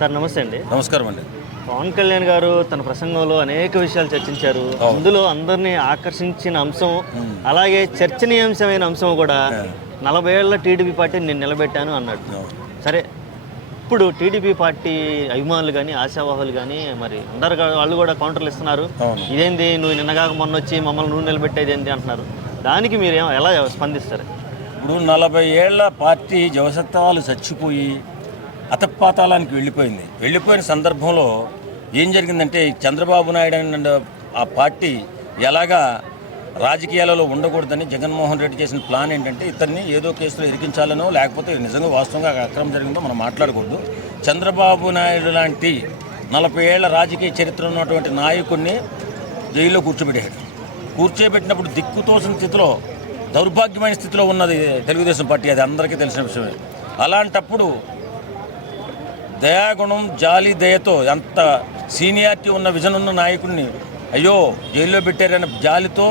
Sir నమస్తే అండి. నమస్కారం అండి. పవన్ కళ్యాణ్ గారు తన ప్రసంగంలో అనేక విషయాలు చర్చించారు. అందులో అందరినీ ఆకర్షించిన అంశం, అలాగే చర్చనీయాంశమైన అంశం కూడా 40 ఏళ్ల టీడీపీ పార్టీని నేను నిలబెట్టాను అన్నాడు. సరే, ఇప్పుడు టీడీపీ పార్టీ అభిమానులు కానీ ఆశావాహులు కానీ మరి అందరు వాళ్ళు కూడా కౌంటర్లు ఇస్తున్నారు. ఇదేంది నువ్వు నిన్నగాక మొన్న వచ్చి మమ్మల్ని నువ్వు నిలబెట్టేది ఏంటి అంటున్నారు. దానికి మీరు ఎలా స్పందిస్తారు? ఇప్పుడు 40 ఏళ్ల పార్టీ జవసత్వాలు చచ్చిపోయి అతపాతాళానికి వెళ్ళిపోయిన సందర్భంలో ఏం జరిగిందంటే చంద్రబాబు నాయుడు అండ్ ఆ పార్టీ ఎలాగా రాజకీయాలలో ఉండకూడదని జగన్మోహన్ రెడ్డి చేసిన ప్లాన్ ఏంటంటే ఇతన్ని ఏదో కేసులో ఇరికించాలనో లేకపోతే నిజంగా వాస్తవంగా అక్రమం జరిగిందో మనం మాట్లాడకూడదు. చంద్రబాబు నాయుడు లాంటి 40 ఏళ్ల రాజకీయ చరిత్ర ఉన్నటువంటి నాయకుడిని జైల్లో కూర్చోబెట్టినప్పుడు దిక్కుతోసిన స్థితిలో దౌర్భాగ్యమైన స్థితిలో ఉన్నది తెలుగుదేశం పార్టీ. అది అందరికీ తెలిసిన విషయమే. అలాంటప్పుడు దయాగుణం జాలి దయతో ఎంత సీనియారిటీ ఉన్న విజన్ ఉన్న నాయకుడిని అయ్యో జైల్లో పెట్టారనే జాలితో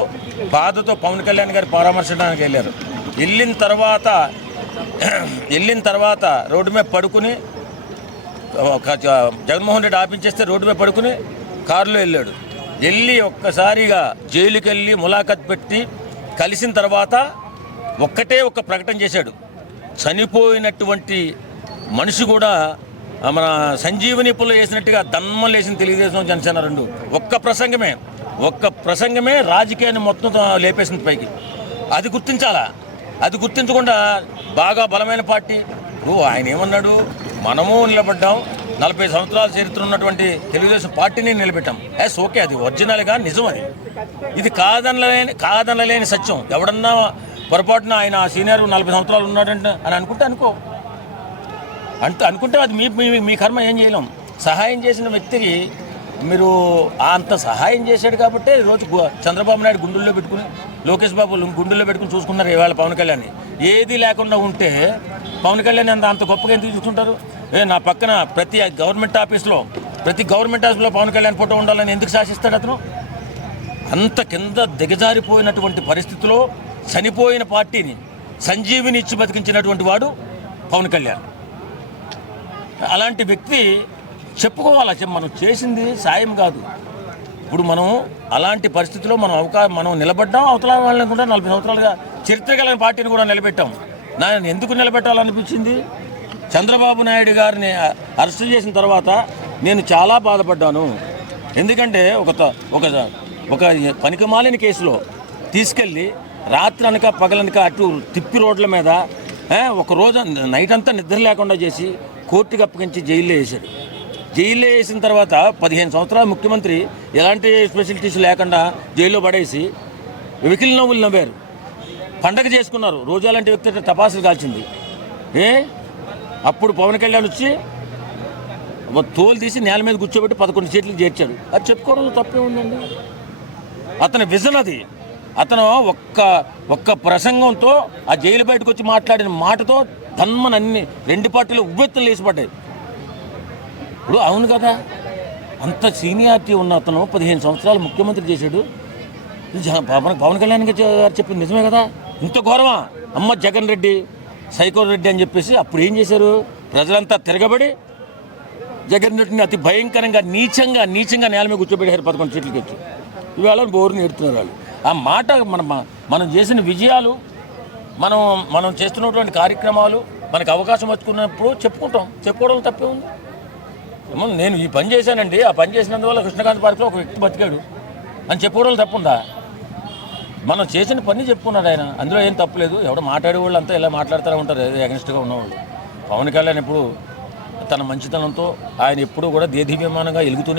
బాధతో పవన్ కళ్యాణ్ గారు పరామర్శించడానికి వెళ్ళారు. వెళ్ళిన తర్వాత రోడ్డు మీద పడుకుని జగన్మోహన్ రెడ్డి ఆపించేస్తే రోడ్డు మీద పడుకుని కారులో వెళ్ళి ఒక్కసారిగా జైలుకి వెళ్ళి ములాఖత్ పెట్టి కలిసిన తర్వాత ఒక్క ప్రకటన చేశాడు. చనిపోయినటువంటి మనిషి కూడా మన సంజీవని పుల్ల వేసినట్టుగా దమ్మలు వేసిన తెలుగుదేశం జనసేన రెండు ఒక్క ప్రసంగమే రాజకీయాన్ని మొత్తం లేపేసింది పైకి. అది గుర్తించాలా? అది గుర్తించకుండా బాగా బలమైన పార్టీ ఆయన ఏమన్నాడు, మనము నిలబడ్డాం, 40 సంవత్సరాల చరిత్ర ఉన్నటువంటి తెలుగుదేశం పార్టీని నిలబెట్టాం. ఓకే, అది ఒరిజినల్గా నిజం. ఇది కాదనలేని సత్యం. ఎవడన్నా పొరపాటున ఆయన సీనియర్ 40 సంవత్సరాలు ఉన్నాడంటే అని అనుకుంటే అది మీ కర్మ, ఏం చేయలేం. సహాయం చేసిన వ్యక్తికి మీరు అంత సహాయం చేశాడు కాబట్టి ఈరోజు చంద్రబాబు నాయుడు గుండెల్లో పెట్టుకుని, లోకేష్ బాబు గుండెల్లో పెట్టుకుని చూసుకున్నారు ఇవాళ పవన్ కళ్యాణ్ని. ఏది లేకుండా ఉంటే పవన్ కళ్యాణ్ అంత గొప్పగా ఎందుకు చూసుకుంటారు? నా పక్కన ప్రతి గవర్నమెంట్ ఆఫీస్లో పవన్ కళ్యాణ్ ఫోటో ఉండాలని ఎందుకు శాసిస్తాడు అతను? అంత కింద దిగజారిపోయినటువంటి పరిస్థితిలో చనిపోయిన పార్టీని సంజీవిని ఇచ్చి బతికించినటువంటి వాడు పవన్ కళ్యాణ్. అలాంటి వ్యక్తి చెప్పుకోవాలా, మనం చేసింది సాయం కాదు. ఇప్పుడు మనం అలాంటి పరిస్థితిలో మనం నిలబడ్డాం. అవతల వాళ్ళని కూడా 40 సంవత్సరాలుగా చరిత్ర కలిగిన పార్టీని కూడా నిలబెట్టాం. నేను ఎందుకు నిలబెట్టాలనిపించింది? చంద్రబాబు నాయుడు గారిని అరెస్ట్ చేసిన తర్వాత నేను చాలా బాధపడ్డాను. ఎందుకంటే ఒక పనికిమాలిన కేసులో తీసుకెళ్ళి రాత్రి అనక పగలనక అటు తిప్పి రోడ్ల మీద ఒక రోజు నైట్ అంతా నిద్ర లేకుండా చేసి కోర్టుకి అప్పగించి జైల్లో వేసిన తర్వాత 15 సంవత్సరాల ముఖ్యమంత్రి ఎలాంటి ఫెసిలిటీస్ లేకుండా జైల్లో పడేసి వెకిలి నవ్వులు నవ్వారు, పండగ చేసుకున్నారు. రోజా లాంటి వ్యక్తి టపాసులు కాల్చింది. అప్పుడు పవన్ కళ్యాణ్ వచ్చి తోలు తీసి నేల మీద కూర్చోబెట్టి 11 సీట్లు చేర్చాడు. అది చెప్పుకోవడంలో తప్పే ఉందండి. అతని విజన్ అది. అతను ఒక్క ప్రసంగంతో ఆ జైలు బయటకు వచ్చి మాట్లాడిన మాటతో తన్మనన్ని 2 పార్టీలు ఉవ్వెత్తులు లేచిపడ్డాయి. ఇప్పుడు అవును కదా, అంత సీనియారిటీ ఉన్న అతను 15 సంవత్సరాలు ముఖ్యమంత్రి చేశాడు. పవన్ కళ్యాణ్ గారు చెప్పింది నిజమే కదా. ఇంత ఘోరమా? అమ్మ జగన్ రెడ్డి, సైకో రెడ్డి అని చెప్పేసి అప్పుడు ఏం చేశారు? ప్రజలంతా తిరగబడి జగన్ రెడ్డిని అతి భయంకరంగా నీచంగా నేల మీద కూర్చోబెట్టారు 11 సీట్లకి వచ్చి. ఇవాళ బోరుని ఎడుతున్నారు వాళ్ళు. ఆ మాట మనం చేసిన విజయాలు, మనం చేస్తున్నటువంటి కార్యక్రమాలు, మనకు అవకాశం వచ్చుకున్నప్పుడు చెప్పుకోవడం తప్పే ఉంది. నేను ఈ పని చేశానండి, ఆ పని చేసినందువల్ల కృష్ణకాంత్ పార్క్లో ఒక వ్యక్తి బతికాడు అని చెప్పుకోవడం తప్పుందా? మనం చేసిన పని చెప్పుకున్నాడు ఆయన, అందులో ఏం తప్పులేదు. ఎవడో మాట్లాడే వాళ్ళు అంతా ఇలా మాట్లాడుతూ ఉంటారు, ఏదో అగెన్స్ట్గా ఉన్నవాళ్ళు. పవన్ కళ్యాణ్ ఎప్పుడు తన మంచితనంతో ఆయన ఎప్పుడూ కూడా దేదీప్యమానంగా ఎలుగుతూనే